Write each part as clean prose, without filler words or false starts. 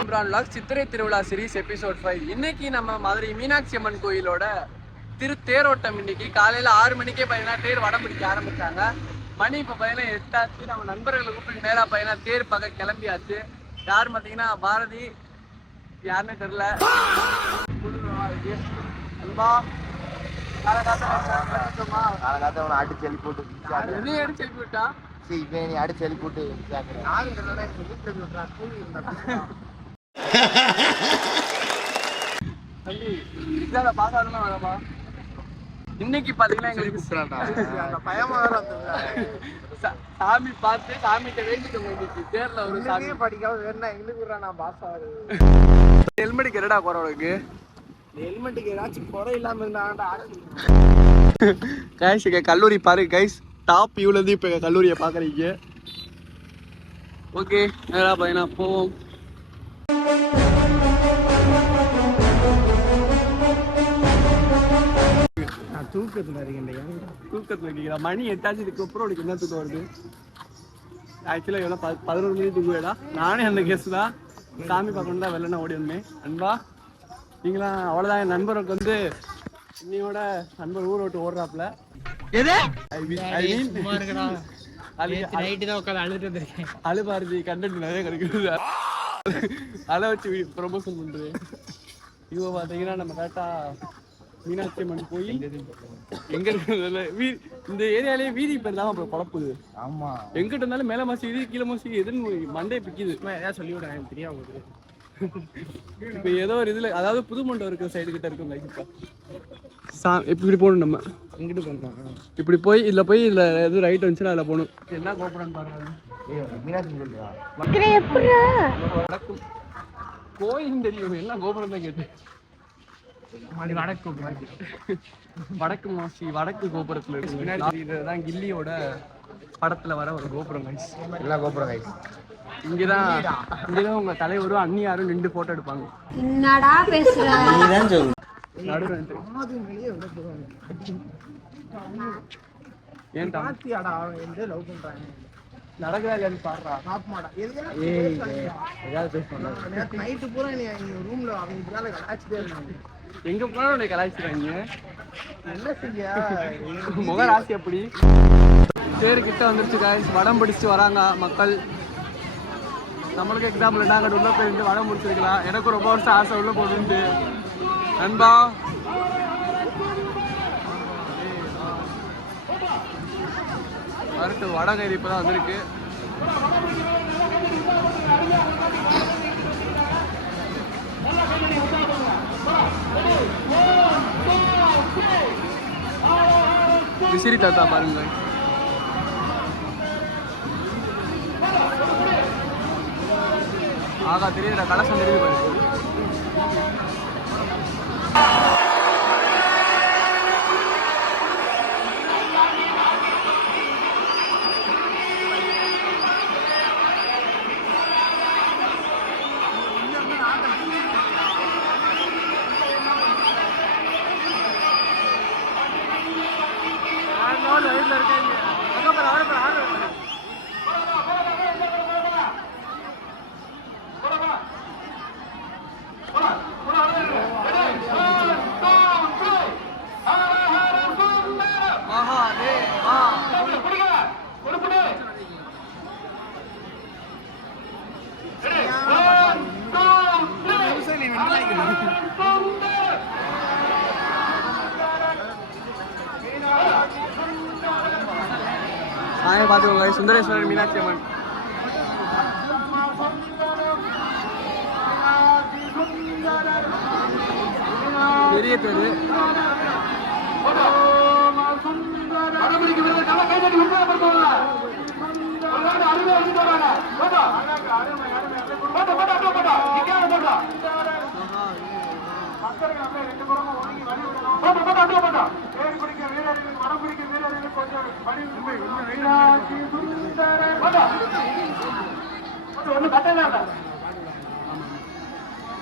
Imran vlogs சித்திரை திருவிழா series episode 5. இன்னைக்கு நம்ம மதுரை மீனாட்சி அம்மன் கோயிலோட தேரோட்டம். இன்னைக்கு காலையில 6 மணிக்கே பார்த்தீங்கன்னா தேர் வடம் பிடிக்க ஆரம்பிச்சாங்க. மணி இப்போ பார்த்தீங்கன்னா 8 ஆச்சு. நம்ம நண்பர்களை கூப்பிட்டு நேராக பார்த்தீங்கன்னா தேர் பக்கம் கிளம்பியாச்சு. யார் பார்த்தீங்கன்னா பாரதி, யாருன்னு தெரியல. அன்பா காலகாத்த அவனை அடிச்சு எழுப்பி போட்டு எதையும் அடிச்சு எழுப்பி விட்டான். நீ அடிச்சு எழுப்பி போட்டு இன்னைக்கு பாத்தீங்கன்னா எங்களுக்கு சாமி பார்த்து சாமிகிட்ட வேண்டிட்டு தேர்ல ஒரு சாமி படிக்காம வேணா எங்களுக்கு நான் பாஸ் ஆகுது. ஹெல்மெட்டுக்கு என்னடா குறவளுக்கு? ஹெல்மெட்டுக்கு ஏதாச்சும் குறை இல்லாம இருந்தா கைஸ் இங்க கல்லூரி பாருங்க கைஸ். டாப் வியூல இருந்து இப்ப கல்லூரியை பாக்குறீங்க. ஓகே நேரா பையனா போவோம். தூக்கத்துல இருக்கீங்களா? மணி 8 ஆச்சு. இதுக்கப்புறம் உனக்கு என்ன தூக்கம் வருது? ஆக்சுவலா எவ்வளோ 11 மணி தூக்குவேடா. நானே அந்த கேஸ் தான். சாமி பார்க்கணும் தான் வெள்ளனா ஓடி வந்தேன். அன்பா நீங்களாம் அவ்வளோதான். என் நண்பருக்கு வந்து இன்னையோட நண்பர் ஊரை விட்டு ஓடுறாப்புல. அழுபாரதி கண்டென்ட் நிறைய கிடைக்குது. அதை வச்சு ப்ரொமோஷன் பண்றது. இப்போ பார்த்தீங்கன்னா நம்ம கரெக்டா மீனாட்சி அம்மன் கோயில் எங்க இருக்கிறதுல இந்த ஏரியாலேயே வீதி பேர் தான் அப்புறம் குழப்புது. ஆமா, எங்கிட்ட இருந்தாலும் மேல மாசி கீழே மாசி எதுன்னு மண்டே பிக்குது. ஏதாவது சொல்லி விட எனக்கு தெரியாது. இப்போ ஏதோ ஒரு இதுல அதாவது புது மண்டபம் இருக்கிற சைடு கிட்ட இருக்கும். இப்படி போகணும். நம்ம எங்கிட்டு போனோம்? இப்படி போய் இதுல போய் இதுல எதுவும் ரைட் வந்துச்சுன்னா அதுல போகணும். என்ன கோபுரம் பாருங்க. கோயில் தெரியும், எல்லாம் கோபுரம் தான் கேட்டு. வடக்கு மாசி வடக்கு கோபுரத்துல இருக்கு. இதுதான் கில்லியோட படத்துல வர ஒரு கோபுரம் கைஸ். எல்லா கோபுரம் கைஸ். இங்கதான் உங்க தலைவரும் அண்ணியாரும் நின்று போட்டோ எடுப்பாங்க. என்னடா பேசுற? நடக்குதா இல்லையான்னு பாடுறா. எங்க போனாலும் உன்னை கலாய்ச்சிடுறாங்க. என்ன செய்ய முக ராசி அப்படி. தேர்கிட்ட வந்துருச்சு காய்ஸ். வடம் பிடிச்சிட்டு வராங்க மக்கள். நம்மளுக்கு எக்ஸாம்பிள் என்ன, அங்கே உள்ள போயிருந்து வடம் முடிச்சிருக்கலாம். எனக்கு ரொம்ப வருஷம் ஆசை உள்ள போட்டு. நண்பா வரட்டு வடகை இப்பதான் வந்திருக்கு. விசிறி தாத்தா பாருங்க. ஆகா தெரியுதுடா, கலசம் தெரியுது பாருங்க. பார்த்துக்கோங்க சுந்தரேஸ்வரர் மீனாட்சி அம்மன். பெரிய பேரு.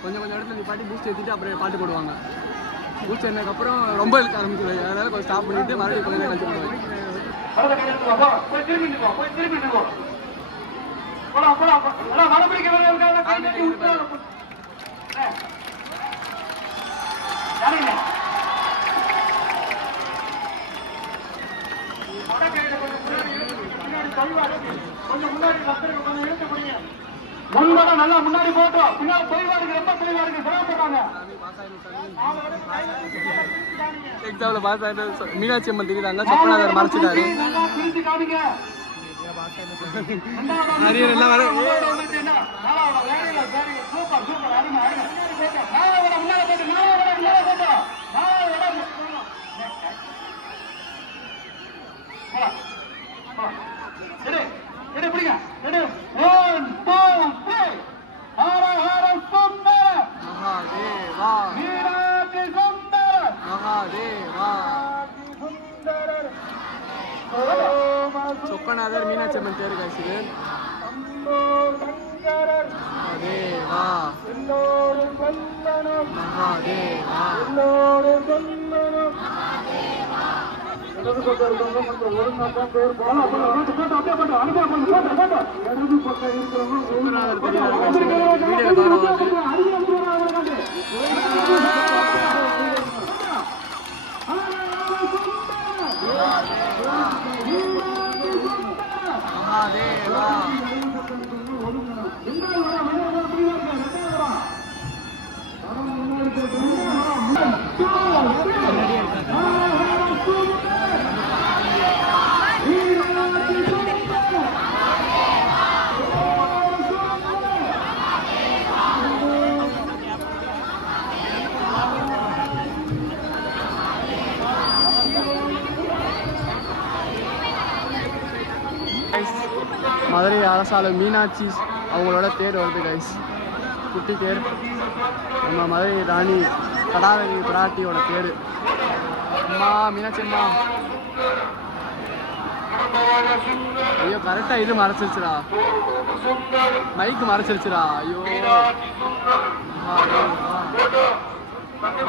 கொஞ்சம் கொஞ்சம் இடத்துல நிப்பாட்டி பூஸ்ட் ஏற்றிட்டு அப்புறம் பாட்டு போடுவாங்க. பூஸ்ட் ஏறினதுக்கப்புறம் ரொம்ப இழுக்க ஆரம்பிச்சிருவாங்க. அதனால கொஞ்சம் ஸ்டாப் பண்ணிட்டு மறுபடியும் கொஞ்சம் கழிச்சு போடுவாங்க. முன்னாடி நல்லா முன்னாடி போட்டோம் பின்னாடி தொழிலாளர்கள் ரொம்ப தொழிலாளர்கள் சிரமப்படுறாங்க. எக்ஸாம்ல பாஸ் ஆயிட்டு மீனாட்சி அம்மன் திடீர்னு சொப்பனாதர் மறைச்சிட்டாரு. ஹரியர் எல்லாம் வர சொக்கநாதர் மீனாட்சி அம்மன் தேர் காய்ச்சிது. மகாதேவா மதுரை அரசாலை மீனாட்சி அவங்களோட தேர் வருது கைஸ். குட்டி தேர் நம்ம மதுரை ராணி கடாரவி பிராட்டியோட தேர். அம்மா மீனாட்சி அம்மா. ஐயோ கரெக்டா இது மறைச்சிருச்சுடா, மைக்கு மறைச்சிருச்சுடா. ஐயோ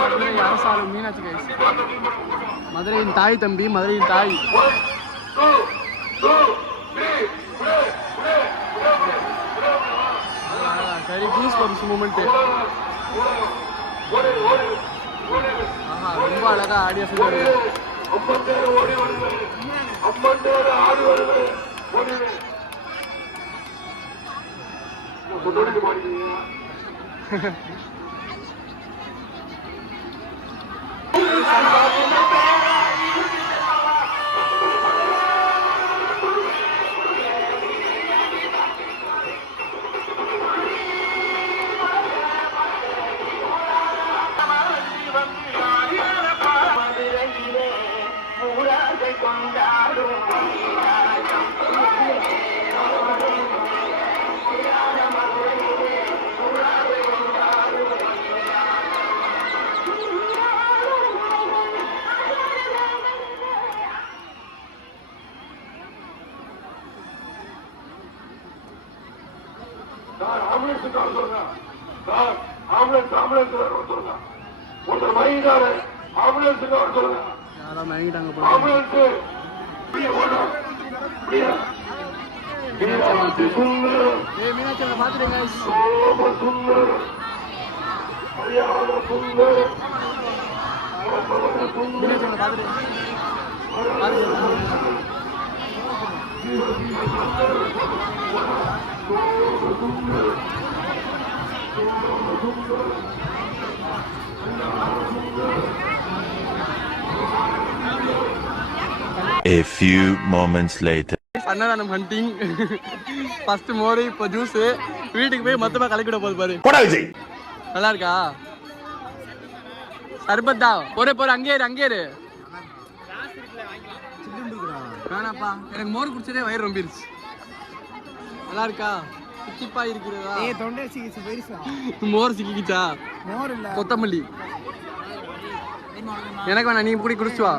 மதுரை அரசாலை மீனாட்சி கைஸ். மதுரையின் தாய் தம்பி, மதுரையின் தாய். சரி கூஸ் பம்ப்ஸ் மூமெண்ட். ரொம்ப அழகா ஆடி அசைந்தாரு. யாரும் வாங்கிட்டாங்க மீனாட்சி பாத்துருங்க. மீனாட்சி பாத்துருங்க. A few moments later. அன்னதானம் ஹண்டிங். ஃபர்ஸ்ட் மோர், இப்போ ஜூஸ். வீட்டுக்கு போய் மொத்தமா கலக்கிட போகுது பாரு. நல்லா இருக்கா? சர்பத்தா போற அங்கே இரு. வேணாப்பா, எனக்கு மோர் குடிச்சதே வயிறு ரொம்பிருச்சு. நல்லா இருக்கா? சிப்பா இருக்கிறதா? தொண்டை சிகிச்சை பெருசா மோர் சிக்கிச்சா? மோர் இல்ல, கொத்தமல்லி. எனக்கு வேணா, நீ குடி குடிச்சு வா.